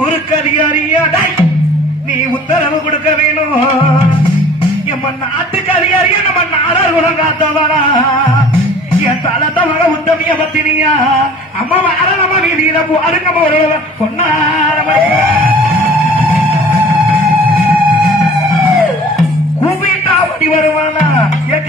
ஊருக்கு அதிகாரியா? டேய், நீ உத்தரவு கொடுக்க வேணும். நம்ம நாட்டுக்கு அதிகாரியா? நம்ம நாடார் குணம் காத்தவரா? என் தலத்த மக உத்தமிய பத்தினியா? அம்மா வார நம்ம வீதியில அருங்க ஒரு பொன்னாரம கூப்பிட்டா ஓடி வருவானா? என்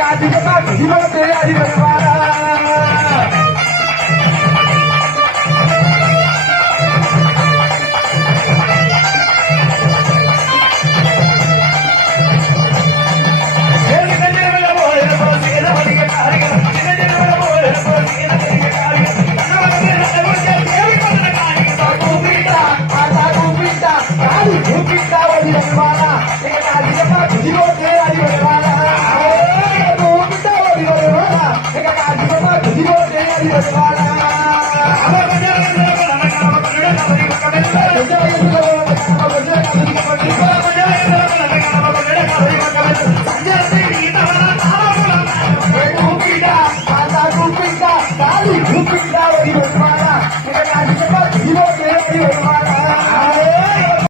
எங்க காஜிக்கமா குதிரோ தெரியாடி Thank you.